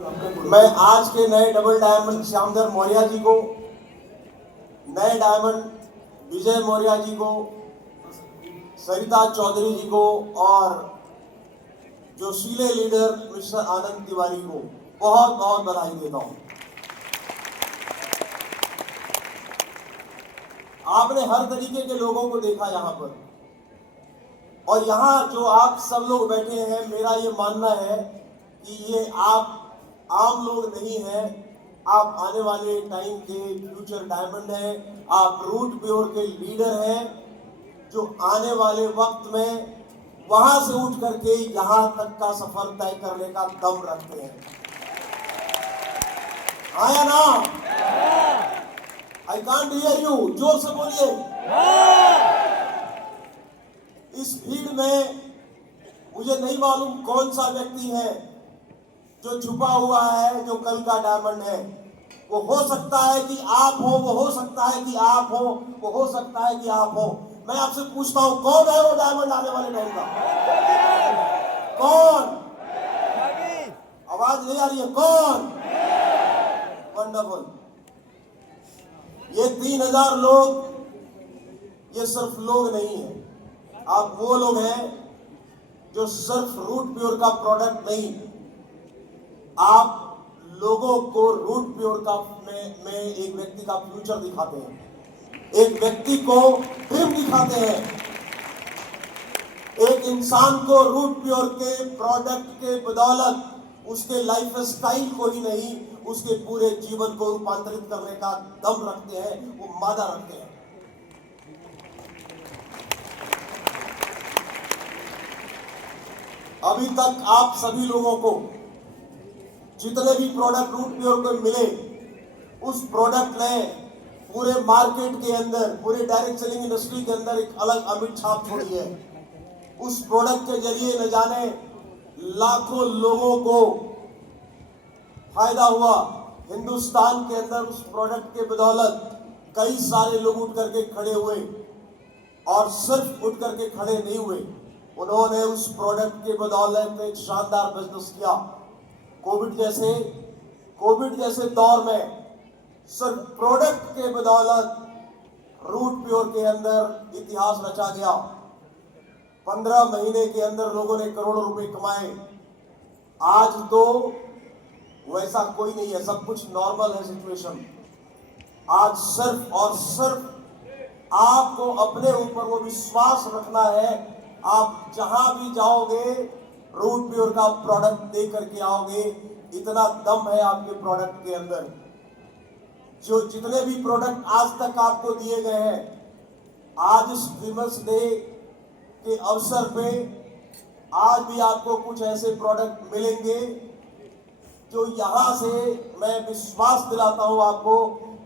मैं आज के नए डबल डायमंड श्यामधर मौर्य जी को, नए डायमंड विजय मौर्य जी को, सरिता चौधरी जी को और जोशीले लीडर मिस्टर आनंद तिवारी को बहुत बहुत बधाई देता हूं। आपने हर तरीके के लोगों को देखा यहां पर, और यहां जो आप सब लोग बैठे हैं, मेरा ये मानना है कि ये आप आम लोग नहीं हैं, आप आने वाले टाइम के फ्यूचर डायमंड हैं। आप रूट प्योर के लीडर हैं जो आने वाले वक्त में वहां से उठ करके यहां तक का सफर तय करने का दम रखते हैं। आया ना? आई कांट हियर यू, जोर से बोलिए। इस भीड़ में मुझे नहीं मालूम कौन सा व्यक्ति है जो छुपा हुआ है, जो कल का डायमंड है। वो हो सकता है कि आप हो, वो हो सकता है कि आप हो, वो हो सकता है कि आप हो। मैं आपसे पूछता हूं, कौन है वो डायमंड आने वाले टाइम का? कौन? आवाज नहीं आ रही है, कौन? वंडरफुल। ये 3000 लोग ये सिर्फ लोग नहीं है, आप वो लोग हैं जो सिर्फ रूट प्योर का प्रोडक्ट नहीं, आप लोगों को रूट प्योर का में एक व्यक्ति का फ्यूचर दिखाते हैं, एक व्यक्ति को ड्रीम दिखाते हैं, एक इंसान को रूट प्योर के प्रोडक्ट के बदौलत उसके लाइफ स्टाइल को ही नहीं, उसके पूरे जीवन को रूपांतरित करने का दम रखते हैं, वो मादा रखते हैं। अभी तक आप सभी लोगों को जितने भी प्रोडक्ट रूट प्योर को मिले, उस प्रोडक्ट ने पूरे मार्केट के अंदर, पूरे डायरेक्ट सेलिंग इंडस्ट्री के अंदर एक अलग अमिट छाप छोड़ी है। उस प्रोडक्ट के जरिए न जाने लाखों लोगों को फायदा हुआ। हिंदुस्तान के अंदर उस प्रोडक्ट के बदौलत कई सारे लोग उठ करके खड़े हुए, और सिर्फ उठ करके खड़े नहीं हुए, उन्होंने उस प्रोडक्ट के बदौलत एक शानदार बिजनेस किया। कोविड जैसे दौर में सिर्फ प्रोडक्ट के बदौलत रूट प्योर के अंदर इतिहास रचा गया। 15 महीने के अंदर लोगों ने करोड़ों रुपए कमाए। आज तो वैसा कोई नहीं है, सब कुछ नॉर्मल है सिचुएशन। आज सिर्फ और सिर्फ आपको अपने ऊपर वो विश्वास रखना है, आप जहां भी जाओगे रूट प्योर का प्रोडक्ट दे करके आओगे। इतना दम है आपके प्रोडक्ट के अंदर। जो जितने भी प्रोडक्ट आज तक आपको दिए गए हैं, आज इस ड्रीमर्स डे के अवसर पे आज भी आपको कुछ ऐसे प्रोडक्ट मिलेंगे जो यहां से, मैं विश्वास दिलाता हूं आपको,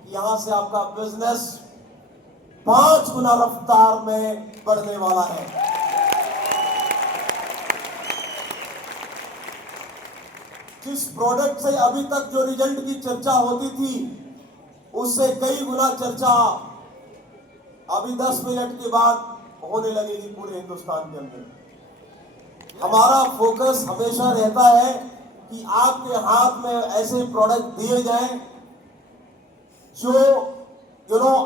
यहां से आपका बिजनेस 5 गुना रफ्तार में बढ़ने वाला है। जिस प्रोडक्ट से अभी तक जो रिजल्ट की चर्चा होती थी, उससे कई गुना चर्चा अभी 10 मिनट के बाद होने लगेगी पूरे हिंदुस्तान के अंदर। हमारा फोकस हमेशा रहता है कि आपके हाथ में ऐसे प्रोडक्ट दिए जाएं जो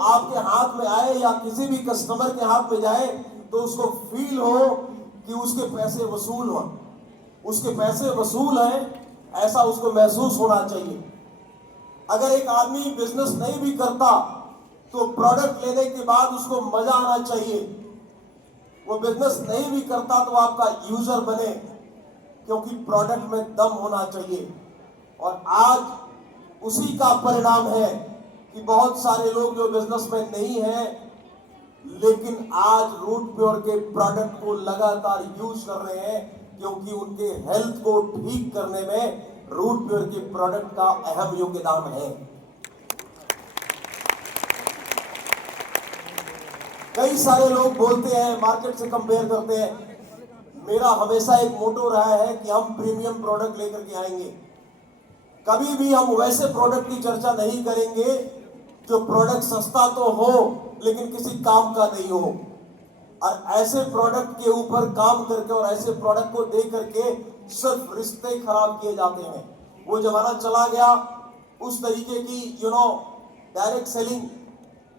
आपके हाथ में आए या किसी भी कस्टमर के हाथ में जाए तो उसको फील हो कि उसके पैसे वसूल हो, उसके पैसे वसूल हैं, ऐसा उसको महसूस होना चाहिए। अगर एक आदमी बिजनेस नहीं भी करता तो प्रोडक्ट लेने के बाद उसको मजा आना चाहिए। वो बिजनेस नहीं भी करता तो आपका यूजर बने, क्योंकि प्रोडक्ट में दम होना चाहिए। और आज उसी का परिणाम है कि बहुत सारे लोग जो बिजनेस में नहीं हैं, लेकिन आज रूट प्योर के प्रोडक्ट को लगातार यूज कर रहे हैं, क्योंकि उनके हेल्थ को ठीक करने में रूट प्योर के प्रोडक्ट का अहम योगदान है। कई सारे लोग बोलते हैं, मार्केट से कंपेयर करते हैं। मेरा हमेशा एक मोटो रहा है कि हम प्रीमियम प्रोडक्ट लेकर के आएंगे। कभी भी हम वैसे प्रोडक्ट की चर्चा नहीं करेंगे जो प्रोडक्ट सस्ता तो हो लेकिन किसी काम का नहीं हो। और ऐसे प्रोडक्ट के ऊपर काम करके और ऐसे प्रोडक्ट को दे करके सिर्फ रिश्ते खराब किए जाते हैं। वो जमाना चला गया। उस तरीके की डायरेक्ट सेलिंग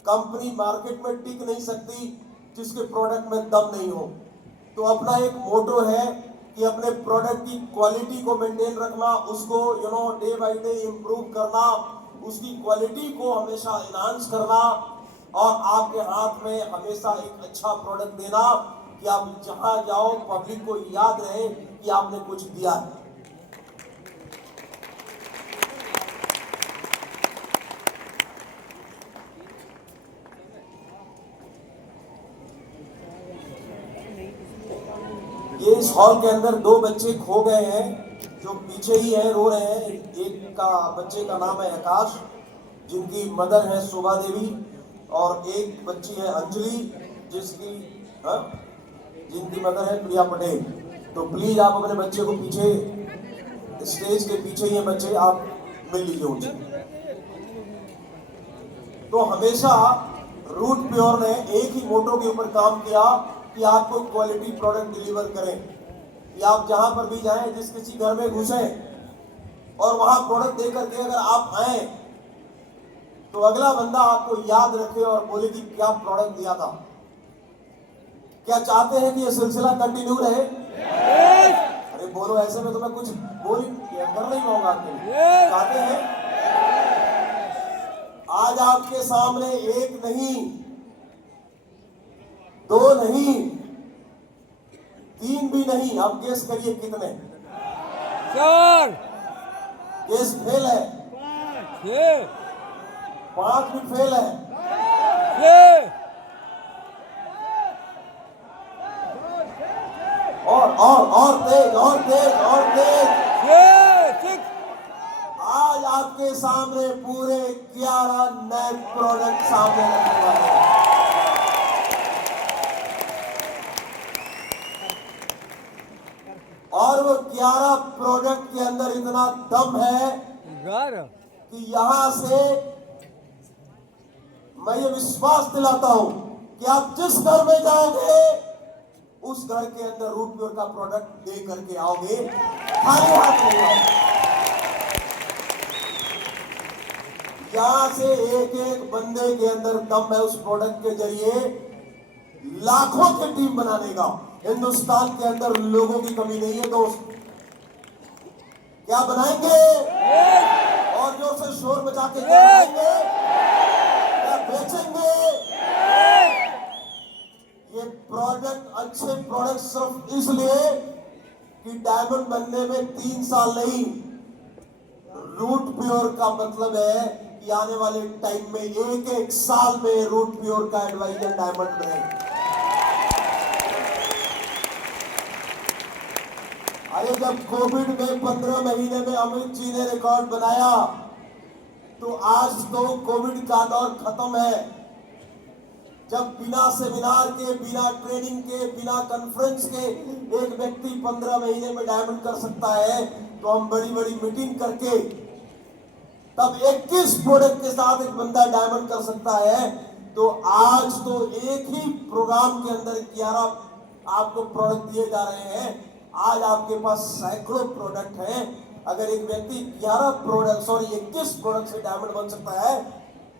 कंपनी मार्केट में टिक नहीं सकती जिसके प्रोडक्ट में दम नहीं हो। तो अपना एक मोटो है कि अपने प्रोडक्ट की क्वालिटी को मेंटेन रखना, उसको डे बाय डे इम्प्रूव करना, उसकी क्वालिटी को हमेशा इनहांस करना और आपके हाथ में हमेशा एक अच्छा प्रोडक्ट देना कि आप जहां जाओ पब्लिक को याद रहे कि आपने कुछ दिया है। ये इस हॉल के अंदर दो बच्चे खो गए हैं जो पीछे ही है, रो रहे हैं। एक का बच्चे का नाम है आकाश, जिनकी मदर है शोभा देवी, और एक बच्ची है अंजलि जिनकी मदर है प्रिया पटेल। तो प्लीज आप अपने बच्चे को पीछे, स्टेज के पीछे ही है बच्चे, आप मिल लीजिए उनसे। तो हमेशा रूट प्योर ने एक ही मोटो के ऊपर काम किया कि आपको क्वालिटी प्रोडक्ट डिलीवर करें, कि आप जहां पर भी जाएं, जिस किसी घर में घुसे और वहां प्रोडक्ट देकर के अगर आप आए तो अगला बंदा आपको याद रखे और बोले कि क्या प्रोडक्ट दिया था। क्या चाहते हैं कि ये सिलसिला कंटिन्यू रहे? अरे बोलो, ऐसे में तो मैं कुछ बोल कर नहीं पाऊंगा आपके लिए। चाहते हैं? आज आपके सामने एक नहीं, दो नहीं, तीन भी नहीं, आप गेस करिए कितने? 4 गेस फेल है। 6 5 भी फेल है। 6 और तेज, और तेज, और तेज। 6 आज आपके सामने पूरे 11 नए प्रोडक्ट सामने रखने वाले हैं। और वो 11 प्रोडक्ट के अंदर इतना दम है कि यहां से मैं ये विश्वास दिलाता हूं कि आप जिस घर में जाओगे उस घर के अंदर रूट प्योर का प्रोडक्ट दे करके आओगे, खाली हाथ नहीं आओगे। यहां से एक एक बंदे के अंदर दम है उस प्रोडक्ट के जरिए लाखों की टीम बनाने का। हिंदुस्तान के अंदर लोगों की कमी नहीं है दोस्त। क्या बनाएंगे? और जोर से शोर बचा के क्या बनाएंगे? क्या बेचेंगे? ये प्रोडक्ट अच्छे प्रोडक्ट सिर्फ इसलिए कि डायमंड बनने में 3 साल नहीं, रूट प्योर का मतलब है कि आने वाले टाइम में एक साल में रूट प्योर का एडवाइजर डायमंड बने। अरे जब कोविड में 15 महीने में अमित जी ने रिकॉर्ड बनाया तो आज तो कोविड का दौर खत्म है। जब बिना सेमिनार के, बिना ट्रेनिंग के, बिना कॉन्फ्रेंस के एक व्यक्ति 15 महीने में डायमंड कर सकता है, तो हम बड़ी बड़ी मीटिंग करके तब 21 प्रोडक्ट के साथ एक बंदा डायमंड कर सकता है। तो आज तो एक ही प्रोग्राम के अंदर 11 आपको प्रोडक्ट दिए जा रहे हैं। आज आपके पास सैकड़ों प्रोडक्ट हैं। अगर एक व्यक्ति 21 प्रोडक्ट से डायमंड बन सकता है,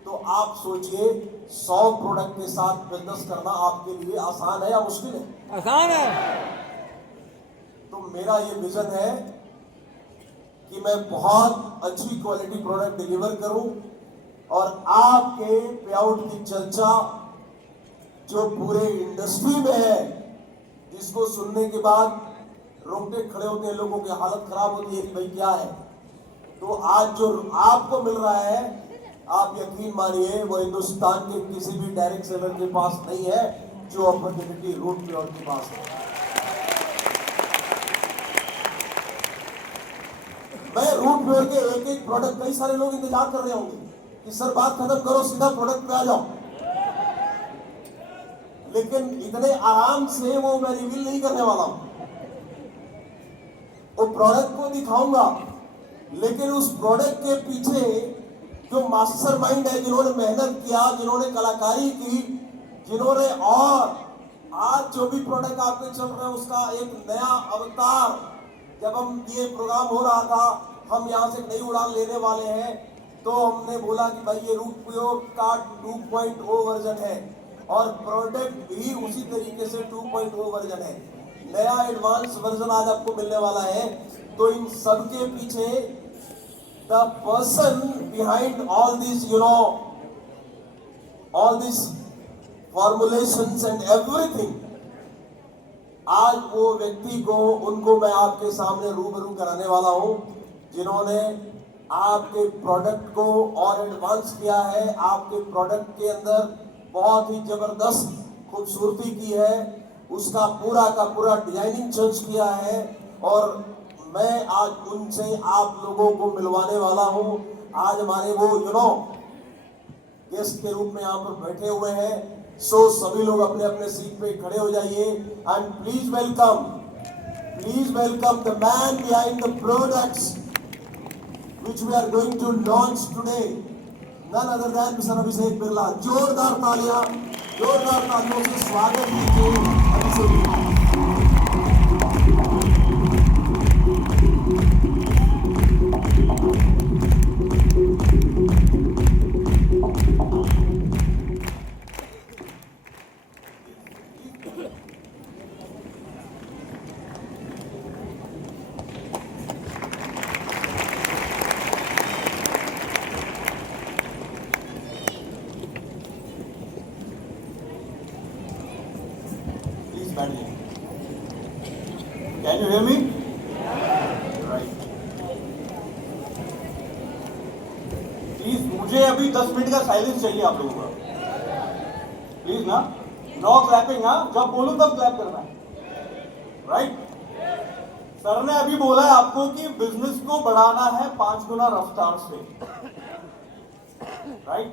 तो आप सोचिए 100 प्रोडक्ट के साथ बिजनेस करना आपके लिए आसान है या मुश्किल है? आसान है। तो मेरा ये विजन है कि मैं बहुत अच्छी क्वालिटी प्रोडक्ट डिलीवर करूं और आपके पे आउट की चर्चा जो पूरे इंडस्ट्री में है, जिसको सुनने के बाद रोंगटे खड़े होते हैं, लोगों की हालत खराब होती है कि भाई क्या है, तो आज जो आपको मिल रहा है, आप यकीन मानिए वो हिंदुस्तान के किसी भी डायरेक्ट सेलर के पास नहीं है जो अपॉर्चुनिटी रूट प्योर के पास है। मैं रूट प्योर के एक एक प्रोडक्ट, कई सारे लोग इंतजार कर रहे होंगे कि सर बात खत्म करो, सीधा प्रोडक्ट पे आ जाओ, लेकिन इतने आराम से वो मैं रिवील नहीं करने वाला हूं। वो प्रोडक्ट को दिखाऊंगा, लेकिन उस प्रोडक्ट के पीछे जो मास्टरमाइंड है, जिन्होंने मेहनत किया, जिन्होंने कलाकारी की, जिन्होंने, और आज जो भी प्रोडक्ट आपके चल रहे हैं उसका एक नया अवतार, जब हम ये प्रोग्राम हो रहा था हम यहाँ से नई उड़ान लेने वाले हैं, तो हमने बोला कि भाई ये रूट प्योर का 2.0 वर्जन है और प्रोडक्ट भी उसी तरीके से 2.0 वर्जन है। नया एडवांस वर्जन आज आपको मिलने वाला है। तो इन सब के पीछे the person behind all this all these formulations and everything, आज वो व्यक्ति को उनको मैं आपके सामने रूबरू कराने वाला हूं जिन्होंने आपके प्रोडक्ट को और एडवांस किया है, आपके प्रोडक्ट के अंदर बहुत ही जबरदस्त खूबसूरती की है, उसका पूरा का पूरा डिजाइनिंग चेंज किया है और मैं आज उनसे आप लोगों को मिलवाने वाला हूं। आज हमारे वो गेस्ट के रूप में यहाँ पर बैठे हुए हैं। सो सभी लोग अपने अपने सीट पे खड़े हो जाइए and please welcome the man behind the products which we are going to launch today, none other than Mr. Abhishek Birla. जोरदार तालियों से स्वागत कीजिए Abhishek Birla. Can you hear me? Right. Please मुझे अभी 10 मिनट का साइलेंस चाहिए आप लोगों का। प्लीज ना, नो क्लैपिंग। हाँ, जब बोलूं तब क्लैप करना है। राइट? सर ने अभी बोला है आपको कि बिजनेस को बढ़ाना है 5 गुना रफ्तार से। Right?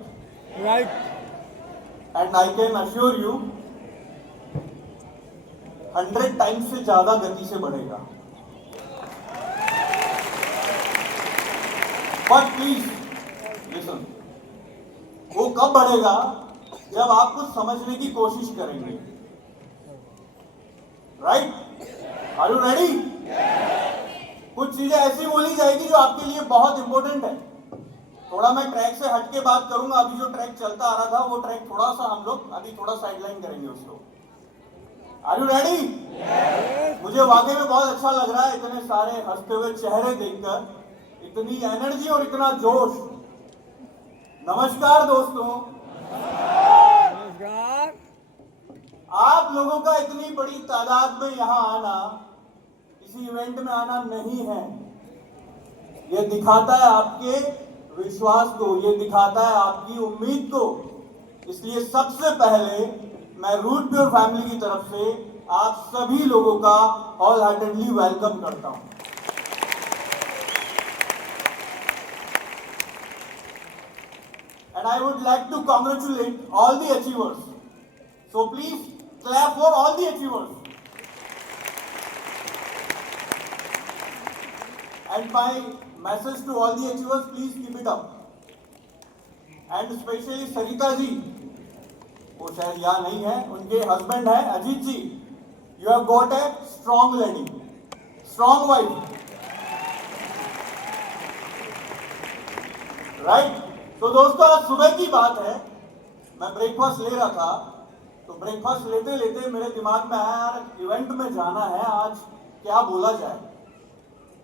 Right. And I can assure you 100 times से ज्यादा गति से बढ़ेगा। बट प्लीज लिसन, वो कब बढ़ेगा जब आप कुछ समझने की कोशिश करेंगे। राइट? Are you ready? कुछ चीजें ऐसी बोली जाएगी जो आपके लिए बहुत इंपॉर्टेंट है। थोड़ा मैं ट्रैक से हट के बात करूंगा। अभी जो ट्रैक चलता आ रहा था वो ट्रैक थोड़ा सा हम लोग अभी थोड़ा साइडलाइन करेंगे उसको। Are you ready? मुझे वाकई में बहुत अच्छा लग रहा है इतने सारे हंसते हुए चेहरे देखकर, इतनी एनर्जी और इतना जोश। नमस्कार दोस्तों। नमस्कार। आप लोगों का इतनी बड़ी तादाद में यहाँ आना, किसी इवेंट में आना नहीं है। ये दिखाता है आपके विश्वास को, ये दिखाता है आपकी उम्मीद को। इसलिए सबसे पहले मैं रूट प्योर फैमिली की तरफ से आप सभी लोगों का होल हार्टेडली वेलकम करता हूं। And I would like to congratulate all the achievers. So please clap for all the achievers. And my message to all the achievers, please keep it up. And specially Sarita ji, वो शायद यहाँ नहीं है, उनके husband है Ajit ji. You have got a strong lady, strong wife. Right? तो दोस्तों, आज सुबह की बात है, मैं ब्रेकफास्ट ले रहा था, तो ब्रेकफास्ट लेते लेते मेरे दिमाग में आया, यार इवेंट में जाना है, आज क्या बोला जाए,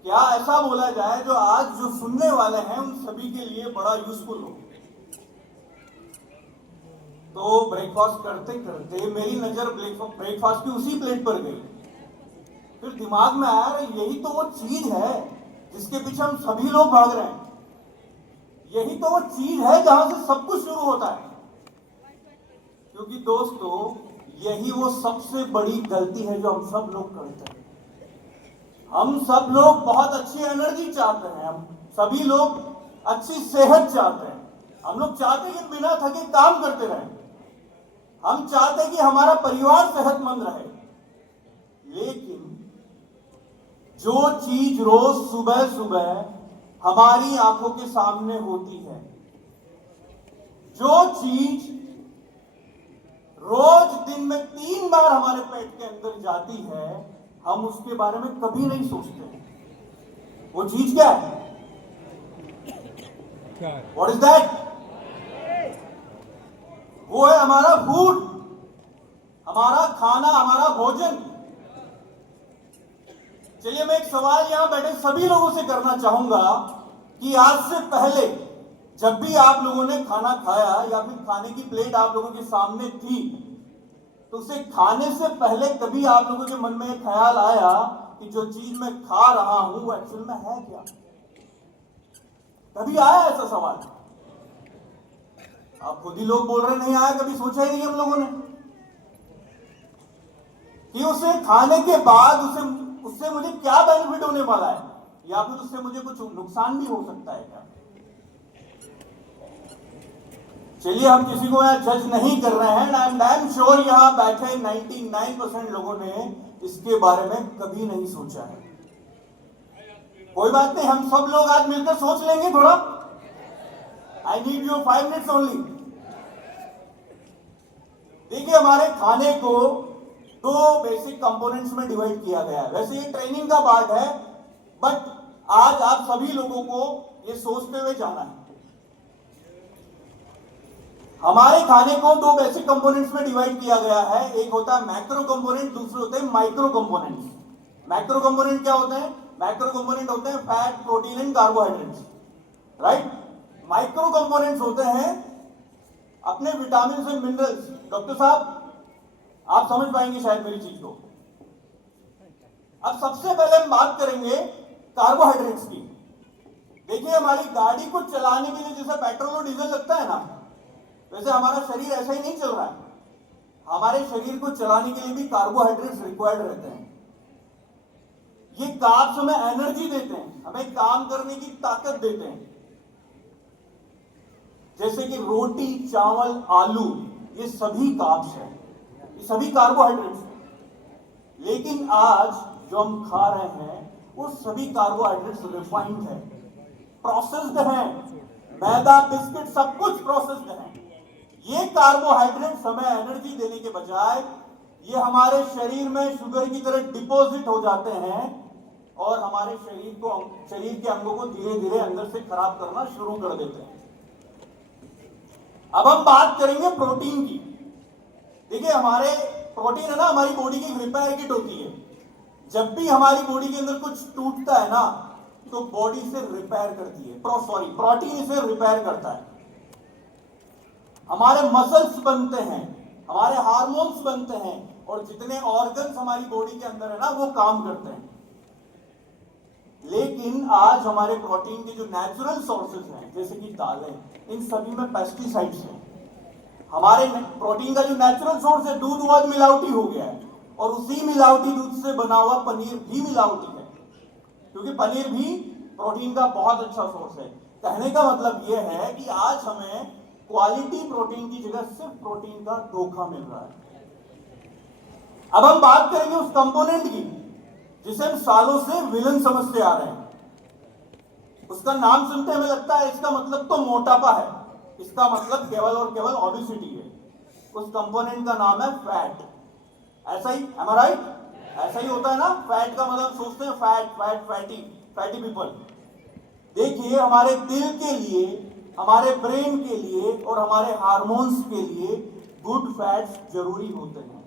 क्या ऐसा बोला जाए जो आज जो सुनने वाले हैं उन सभी के लिए बड़ा यूजफुल हो। तो ब्रेकफास्ट करते करते मेरी नजर ब्रेकफास्ट की उसी प्लेट पर गई। फिर दिमाग में आया, यही तो वो चीज है जिसके पीछे हम सभी लोग भाग रहे हैं। यही तो वो चीज है जहां से सब कुछ शुरू होता है। क्योंकि दोस्तों, यही वो सबसे बड़ी गलती है जो हम सब लोग करते हैं। हम सब लोग बहुत अच्छी एनर्जी चाहते हैं, हम सभी लोग अच्छी सेहत चाहते हैं, हम लोग चाहते हैं कि बिना थके काम करते रहें, हम चाहते हैं कि हमारा परिवार सेहतमंद रहे। लेकिन जो चीज रोज सुबह सुबह हमारी आंखों के सामने होती है, जो चीज रोज दिन में 3 बार हमारे पेट के अंदर जाती है, हम उसके बारे में कभी नहीं सोचते। वो चीज क्या है? नमस्कार। What is that? वो है हमारा फूड, हमारा खाना, हमारा भोजन। चलिए मैं एक सवाल यहां बैठे सभी लोगों से करना चाहूंगा कि आज से पहले जब भी आप लोगों ने खाना खाया या फिर खाने की प्लेट आप लोगों के सामने थी, तो उसे खाने से पहले कभी आप लोगों के मन में एक ख्याल आया कि जो चीज मैं खा रहा हूं वो एक्चुअल में है क्या? कभी आया ऐसा सवाल? आप खुद ही लोग बोल रहे नहीं आया, कभी सोचा ही नहीं हम लोगों ने कि उसे खाने के बाद उससे मुझे क्या बेनिफिट होने वाला है, या फिर उससे मुझे कुछ नुकसान भी हो सकता है क्या? चलिए हम किसी को यहां जज नहीं कर रहे हैं, आई एम श्योर यहां बैठे 99% लोगों ने इसके बारे में कभी नहीं सोचा है। कोई बात नहीं, हम सब लोग आज मिलकर सोच लेंगे थोड़ा। I need your 5 minutes only. देखिए हमारे खाने को 2 बेसिक कंपोनेंट्स में डिवाइड किया गया है। वैसे ये ट्रेनिंग का पार्ट है, बट आज आप सभी लोगों को ये सोचते हुए जाना है। हमारे खाने को 2 बेसिक कंपोनेंट्स में डिवाइड किया गया है। एक होता है मैक्रो कंपोनेंट, दूसरे होते हैं माइक्रो कंपोनेंट्स। मैक्रो कंपोनेंट क्या होते हैं? मैक्रो कंपोनेंट होते हैं fat, protein and carbohydrates, right. Micro components होते हैं अपने विटामिन एंड मिनरल्स। डॉक्टर साहब आप समझ पाएंगे शायद मेरी चीज को। अब सबसे पहले हम बात करेंगे कार्बोहाइड्रेट्स की। देखिए हमारी गाड़ी को चलाने के लिए जैसे पेट्रोल और डीजल लगता है ना, वैसे हमारा शरीर ऐसा ही नहीं चल रहा है। हमारे शरीर को चलाने के लिए भी कार्बोहाइड्रेट्स रिक्वायर्ड रहते हैं। ये कार्ब्स हमें एनर्जी देते हैं, हमें काम करने की ताकत देते हैं। जैसे कि रोटी, चावल, आलू, ये सभी कार्ब्स हैं, ये सभी कार्बोहाइड्रेट्स हैं। लेकिन आज जो हम खा रहे हैं वो सभी कार्बोहाइड्रेट्स रिफाइंड है, प्रोसेस्ड है। मैदा, बिस्किट सब कुछ प्रोसेस्ड है। ये कार्बोहाइड्रेट्स हमें एनर्जी देने के बजाय ये हमारे शरीर में शुगर की तरह डिपॉजिट हो जाते हैं और हमारे शरीर के अंगों को धीरे धीरे अंदर से खराब करना शुरू कर देते हैं। अब हम बात करेंगे प्रोटीन की। देखिए हमारे प्रोटीन है ना, हमारी बॉडी की रिपेयर किट होती है। जब भी हमारी बॉडी के अंदर कुछ टूटता है ना, तो बॉडी इसे रिपेयर करती है। प्रोटीन इसे रिपेयर करता है। हमारे मसल्स बनते हैं, हमारे हार्मोन्स बनते हैं, और जितने ऑर्गन्स हमारी बॉडी के अंदर है ना वो काम करते हैं। लेकिन आज हमारे प्रोटीन के जो नेचुरल सोर्सेज हैं, जैसे कि दालें, इन सभी में पेस्टिसाइड्स हैं। हमारे प्रोटीन का जो नेचुरल सोर्स है दूध, वो मिलावटी हो गया है, और उसी मिलावटी दूध से बना हुआ पनीर भी मिलावटी है, क्योंकि पनीर भी प्रोटीन का बहुत अच्छा सोर्स है। कहने का मतलब यह है कि आज हमें क्वालिटी प्रोटीन की जगह सिर्फ प्रोटीन का धोखा मिल रहा है। अब हम बात करेंगे उस कंपोनेंट की जिसे हम सालों से विलन समझते आ रहे हैं। उसका नाम सुनते हमें लगता है इसका मतलब तो मोटापा है, इसका मतलब केवल और केवल ओबेसिटी है। उस कंपोनेंट का नाम है फैट। ऐसा ही, am I right? ऐसा ही होता है ना। फैट का मतलब सोचते हैं फैटी पीपल। देखिए हमारे दिल के लिए, हमारे ब्रेन के लिए और हमारे हार्मोन्स के लिए गुड फैट्स जरूरी होते हैं।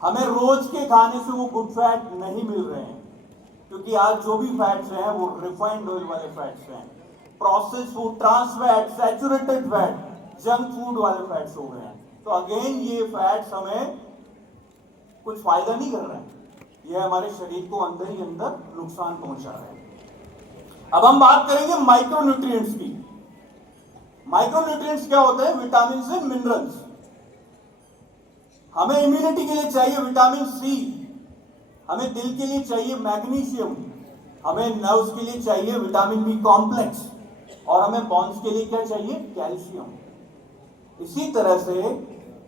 हमें रोज के खाने से वो गुड फैट नहीं मिल रहे हैं, क्योंकि आज जो भी फैट्स हैं वो रिफाइंड ऑयल वाले फैट्स हैं, processed food, trans fat, saturated fat, junk food वाले फैट्स हो गए हैं। तो अगेन ये फैट्स हमें कुछ फायदा नहीं कर रहे हैं, ये हमारे शरीर को अंदर ही अंदर नुकसान पहुंचा रहे हैं। अब हम बात करेंगे माइक्रोन्यूट्रिएंट्स की। माइक्रोन्यूट्रिएंट्स क्या होते हैं? Vitamin and minerals. हमें इम्यूनिटी के लिए चाहिए विटामिन सी, हमें दिल के लिए चाहिए मैग्नीशियम, हमें नर्व्स के लिए चाहिए विटामिन बी कॉम्प्लेक्स, और हमें बोन्स के लिए क्या चाहिए? कैल्शियम। इसी तरह से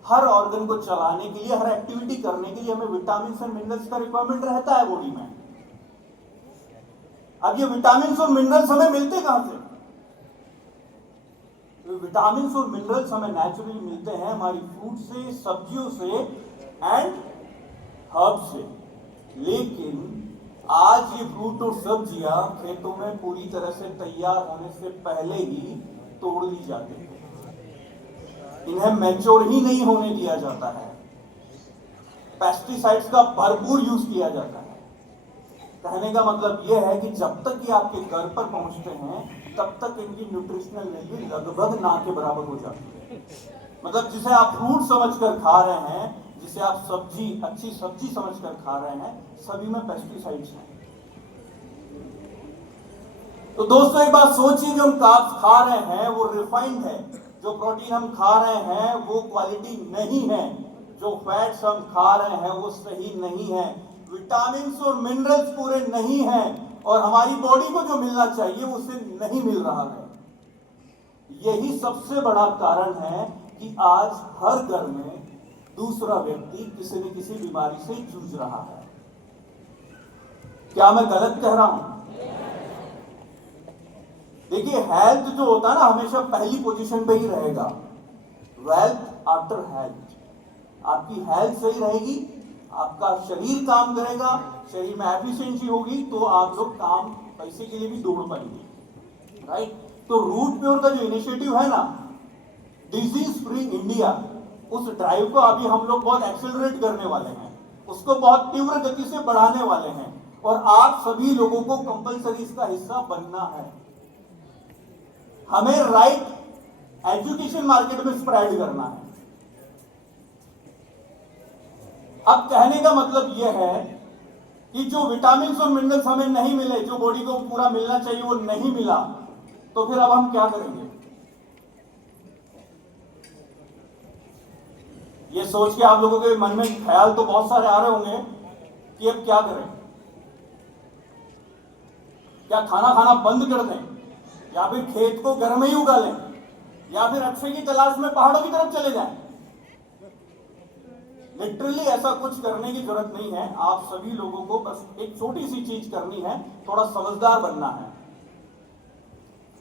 हर ऑर्गन को चलाने के लिए, हर एक्टिविटी करने के लिए हमें विटामिन एंड मिनरल्स का रिक्वायरमेंट रहता है बॉडी में। अब ये विटामिन और मिनरल्स हमें मिलते कहां से? विटामिन और मिनरल्स हमें नेचुरली मिलते हैं हमारी फ्रूट से, सब्जियों से एंड हर्ब से। लेकिन आज ये फ्रूट और सब्जियां खेतों में पूरी तरह से तैयार होने से पहले ही तोड़ ली जाती है, इन्हें मैच्योर ही नहीं होने दिया जाता है, पेस्टिसाइड्स का भरपूर यूज किया जाता है। कहने का मतलब यह है कि जब तक ये आपके घर पर पहुंचते हैं तब तक इनकी न्यूट्रिशनल वैल्यू लगभग ना के बराबर हो जाती है। मतलब जिसे आप फ्रूट समझकर खा रहे हैं, जिसे आप सब्जी, अच्छी सब्जी समझकर खा रहे हैं, सभी में पेस्टिसाइड्स हैं। तो दोस्तों एक बात सोचिए, जो हम कार्ब्स खा रहे हैं वो रिफाइंड है, जो प्रोटीन हम खा रहे हैं वो क्वालिटी नहीं है, जो फैट्स हम खा रहे हैं वो सही नहीं है, विटामिन्स और मिनरल्स पूरे नहीं हैं, और हमारी बॉडी को जो मिलना चाहिए उसे नहीं मिल रहा है। यही सबसे बड़ा कारण है कि आज हर घर में दूसरा व्यक्ति किसी न किसी बीमारी से जूझ रहा है। क्या मैं गलत कह रहा हूं? देखिए, हेल्थ जो होता है ना, हमेशा पहली पोजीशन पे ही रहेगा। Wealth after health. आपकी हेल्थ सही रहेगी, आपका शरीर काम करेगा, शरीर में एफिशिएंसी होगी, तो आप लोग काम पैसे के लिए भी दौड़ पाएंगे, राइट? तो रूट प्योर का जो इनिशिएटिव है ना, डिजीज फ्री इंडिया, उस ड्राइव को अभी हम लोग बहुत एक्सेलरेट करने वाले हैं, उसको बहुत तीव्र गति से बढ़ाने वाले हैं, और आप सभी लोगों को कंपलसरी इसका हिस्सा बनना है। हमें राइट एजुकेशन मार्केट में स्प्रेड करना है। अब कहने का मतलब यह है कि जो विटामिन और मिनरल्स हमें नहीं मिले, जो बॉडी को पूरा मिलना चाहिए वो नहीं मिला, तो फिर अब हम क्या करेंगे? ये सोच के आप लोगों के मन में ख्याल तो बहुत सारे आ रहे होंगे कि अब क्या करें। क्या खाना खाना बंद कर दें, या फिर खेत को घर में ही उगा लें, या फिर अक्षय की तलाश में पहाड़ों की तरफ चले जाएं? लिटरली ऐसा कुछ करने की जरूरत नहीं है। आप सभी लोगों को बस एक छोटी सी चीज करनी है, थोड़ा समझदार बनना है।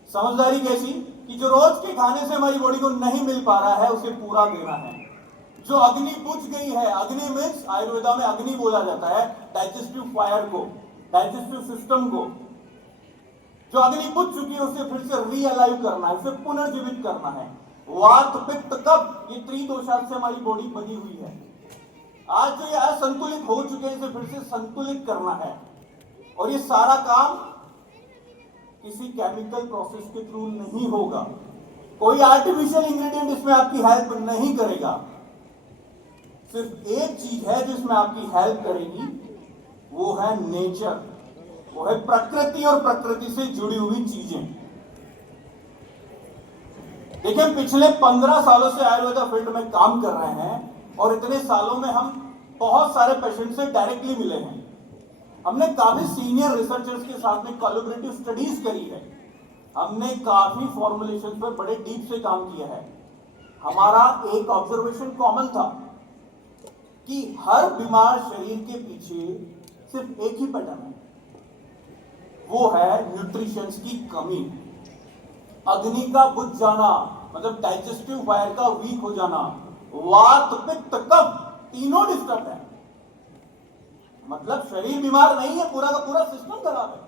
समझदारी कैसी? कि जो रोज के खाने से हमारी बॉडी को नहीं मिल पा रहा है उसे पूरा देना है। जो अग्नि बुझ गई है, अग्नि मीन्स आयुर्वेदा में अग्नि बोला जाता है डाइजेस्टिव फायर को, डाइजेस्टिव सिस्टम को। जो अग्नि बुझ चुकी है उसे फिर से रीअलाइव करना है, उसे पुनर्जीवित करना है। वात पित्त कफ, ये त्रिदोषात से हमारी बॉडी बनी हुई है। आज जो ये असंतुलित हो चुके हैं, इसे फिर से संतुलित करना है, और ये सारा काम किसी केमिकल प्रोसेस के थ्रू नहीं होगा। कोई आर्टिफिशियल इंग्रेडिएंट इसमें आपकी हेल्प नहीं करेगा। सिर्फ एक चीज है जिसमें आपकी हेल्प करेगी, वो है नेचर, वो है प्रकृति और प्रकृति से जुड़ी हुई चीजें। देखिए, पिछले 15 सालों से आयुर्वेदा फील्ड में काम कर रहे हैं, और इतने सालों में हम बहुत सारे पेशेंट से डायरेक्टली मिले हैं। हमने काफी सीनियर रिसर्चर्स के साथ में कोलैबोरेटिव स्टडीज करी है, हमने काफी फॉर्मुलेशन पर बड़े डीप से काम किया है। हमारा एक ऑब्जर्वेशन कॉमन था कि हर बीमार शरीर के पीछे सिर्फ एक ही पैटर्न है, वो है न्यूट्रिशन की कमी। अग्नि का बुझ जाना मतलब डाइजेस्टिव फायर का वीक हो जाना, वात पित्त कफ तीनों डिस्टर्ब है, मतलब शरीर बीमार नहीं है, पूरा का पूरा सिस्टम खराब है।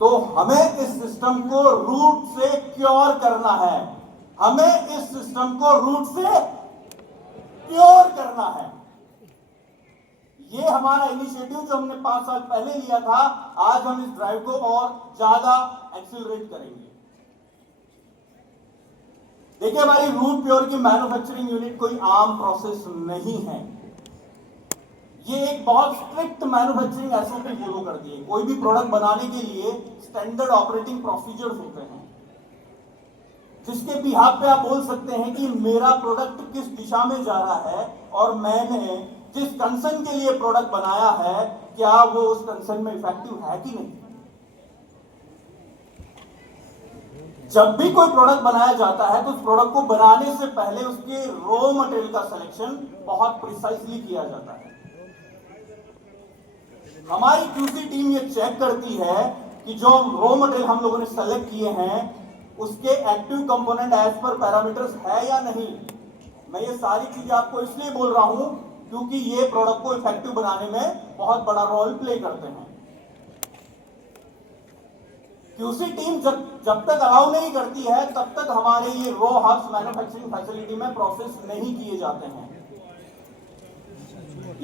तो हमें इस सिस्टम को रूट से क्योर करना है, हमें इस सिस्टम को रूट से क्योर करना है। ये हमारा इनिशिएटिव जो हमने 5 साल पहले लिया था, आज हम इस ड्राइव को और ज्यादा एक्सीलरेट करेंगे। देखिए, हमारी रूट प्योर की मैन्युफैक्चरिंग यूनिट कोई आम प्रोसेस नहीं है। ये एक बहुत स्ट्रिक्ट मैन्युफैक्चरिंग एसओपी फॉलो करती है। कोई भी प्रोडक्ट बनाने के लिए स्टैंडर्ड ऑपरेटिंग प्रोसीजर्स होते हैं, जिसके बिहाफ पे आप बोल सकते हैं कि मेरा प्रोडक्ट किस दिशा में जा रहा है, और मैंने जिस कंसर्न के लिए प्रोडक्ट बनाया है, क्या वो उस कंसर्न में इफेक्टिव है कि नहीं। जब भी कोई प्रोडक्ट बनाया जाता है तो उस प्रोडक्ट को बनाने से पहले उसके रॉ मटेरियल का सिलेक्शन बहुत प्रिसाइसली किया जाता है। हमारी क्यूसी टीम ये चेक करती है कि जो रॉ मटेरियल हम लोगों ने सेलेक्ट किए हैं उसके active component as per parameters है या नहीं। मैं ये सारी चीजें आपको इसलिए बोल रहा हूं क्योंकि ये प्रोडक्ट को इफेक्टिव बनाने में बहुत बड़ा रोल प्ले करते हैं। क्यूसी टीम जब तक अलाउ नहीं करती है तब तक हमारे ये रो हब्स मैन्युफैक्चरिंग फैसिलिटी में प्रोसेस नहीं किए जाते हैं।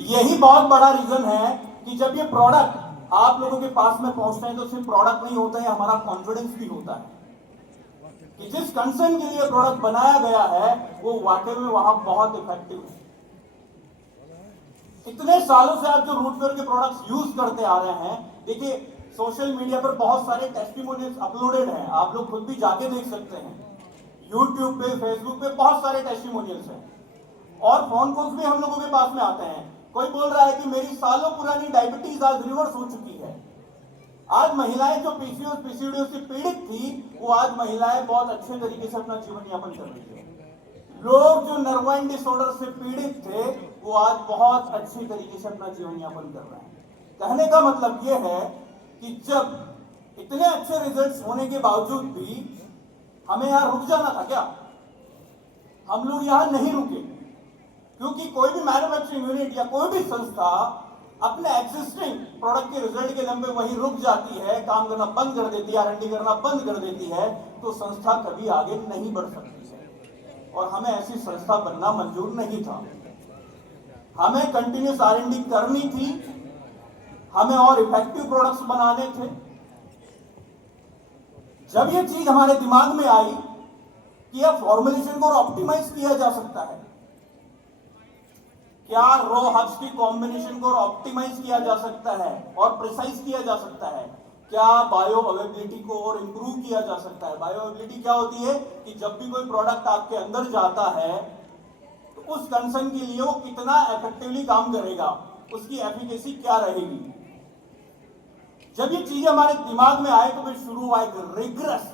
यही बहुत बड़ा रीजन है कि जब ये प्रोडक्ट आप लोगों के पास में पहुंचते हैं तो सिर्फ प्रोडक्ट नहीं होता है, हमारा कॉन्फिडेंस भी होता है कि जिस कंसर्न के लिए प्रोडक्ट बनाया गया है वो वाकई में वहां बहुत इफेक्टिव है। इतने सालों से आप जो रूट प्योर के प्रोडक्ट्स यूज करते आ रहे हैं, देखिए सोशल मीडिया पर बहुत सारे टेस्टिमोनियल्स अपलोडेड हैं, आप लोग खुद भी जाके देख सकते हैं। यूट्यूब पे, फेसबुक पे बहुत सारे टेस्टिमोनियल्स हैं और फोन कॉल्स भी हम लोगों के पास में आते हैं। कोई बोल रहा है कि मेरी सालों पुरानी डायबिटीज आज रिवर्स हो चुकी है। आज महिलाएं जो पीसीओएस पीसीओडी से पीड़ित थी, वो आज महिलाएं बहुत अच्छे तरीके से अपना जीवन यापन कर रही है। लोग जो नर्वाइन डिसऑर्डर से पीड़ित थे, वो आज बहुत अच्छी तरीके से अपना जीवन यापन कर रहे हैं। कहने का मतलब ये है कि जब इतने अच्छे रिजल्ट्स होने के बावजूद भी हमें यहां रुक जाना था क्या? हम लोग यहां नहीं रुके, क्योंकि कोई भी मैन्युफैक्चरिंग यूनिट या कोई भी संस्था अपने एग्जिस्टिंग प्रोडक्ट के रिजल्ट के लंबे वहीं रुक जाती है, काम करना बंद कर देती है, R&D करना बंद कर देती है, तो संस्था कभी आगे नहीं बढ़ सकती है। और हमें ऐसी संस्था बनना मंजूर नहीं था। हमें कंटिन्यूस R&D करनी थी, हमें और इफेक्टिव प्रोडक्ट्स बनाने थे। जब ये चीज हमारे दिमाग में आई कि अब फॉर्मुलेशन को ऑप्टिमाइज किया जा सकता है, क्या रो हब्स की कॉम्बिनेशन को ऑप्टिमाइज किया जा सकता है और प्रिसाइज किया जा सकता है, क्या बायो अवेबिलिटी को और इंप्रूव किया जा सकता है। बायो अवेबिलिटी क्या होती है कि जब भी कोई प्रोडक्ट आपके अंदर जाता है तो उस कंसर्न के लिए वो कितना इफेक्टिवली काम करेगा, उसकी एफिकेसी क्या रहेगी। जब ये चीजें हमारे दिमाग में आए तो फिर शुरू हुआ एक रिग्रेस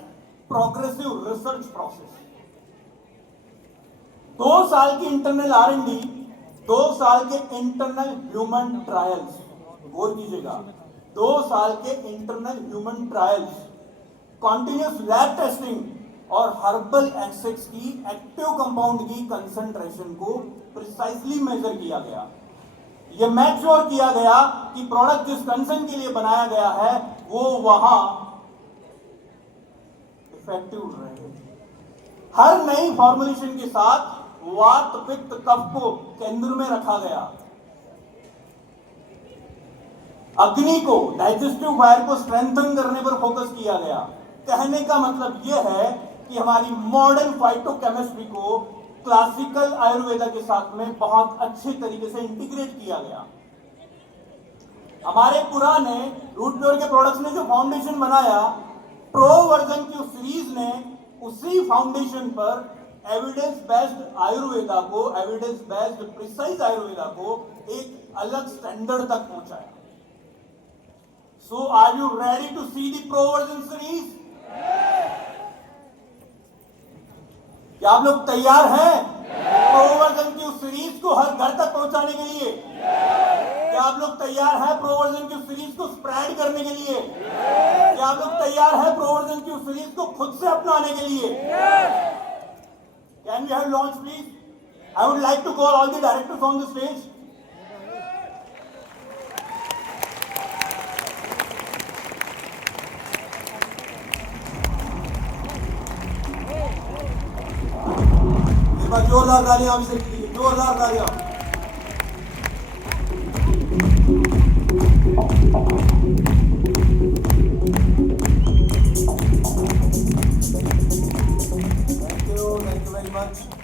प्रोग्रेसिव रिसर्च प्रोसेस। 2 साल की इंटरनल R&D, 2 साल के इंटरनल ह्यूमन ट्रायल्स, गौर कीजिएगा, 2 साल के internal human trials, continuous lab testing और हर्बल एक्सेक्स की एक्टिव कंपाउंड की कंसंट्रेशन को प्रिसाइसली मेजर किया गया। यह मेक श्योर किया गया कि प्रोडक्ट जिस कंसर्न के लिए बनाया गया है वो वहां इफेक्टिव रहे। हर नई फॉर्मुलेशन के साथ वात पित्त कफ को केंद्र में रखा गया। अग्नि को, डाइजेस्टिव फायर को स्ट्रेंथन करने पर फोकस किया गया। कहने का मतलब यह है कि हमारी मॉडर्न फाइटोकेमिस्ट्री को क्लासिकल आयुर्वेदा के साथ में बहुत अच्छे तरीके से इंटीग्रेट किया गया। हमारे पुराने रूट प्योर के प्रोडक्ट्स ने जो फाउंडेशन बनाया, प्रो वर्जन की उस सीरीज ने उसी फाउंडेशन पर एविडेंस बेस्ड आयुर्वेदा को, एविडेंस बेस्ड प्रिसाइज आयुर्वेदा को एक अलग स्टैंडर्ड तक पहुंचाया। So are you ready to see the pro version series? क्या आप लोग तैयार हैं प्रो वर्जन की उस सीरीज को हर घर तक पहुंचाने के लिए? क्या आप लोग तैयार हैं प्रो वर्जन की उस सीरीज को स्प्रेड करने के लिए? क्या आप लोग तैयार हैं प्रो वर्जन की उस सीरीज को खुद से अपनाने के लिए? Can we have launch, please? I would like to call all the directors on the stage. एक बार जोरदार तालियां आप इसे दीजिए, जोरदार तालियां। Thank you very much.